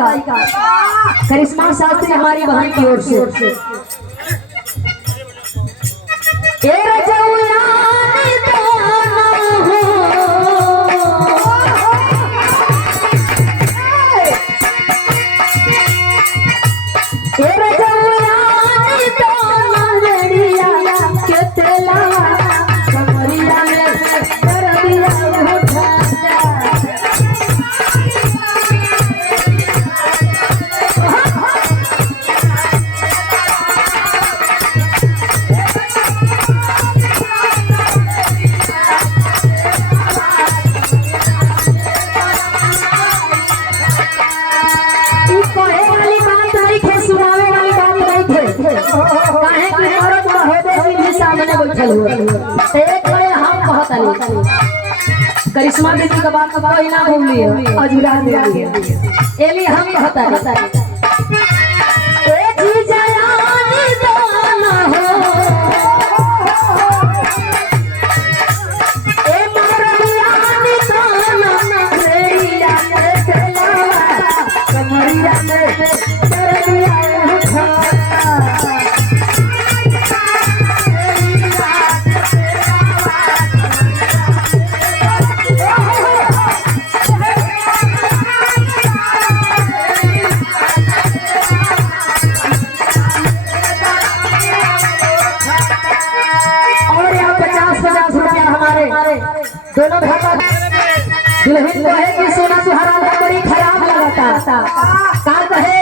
गायिका करिश्मा शास्त्री हमारी बहन की ओर से करिश्मा दीदी का बात कोई ना भूलिए अजुरा दीदी एली हम कहता ए जी जयानी दाना हो ए मरियानी दाना रेडिया के चला कमरिया में चरनिया उठा दोनों भागा दुल्हन को है कि सोना सुहारा बड़ी खराब लगता का कहे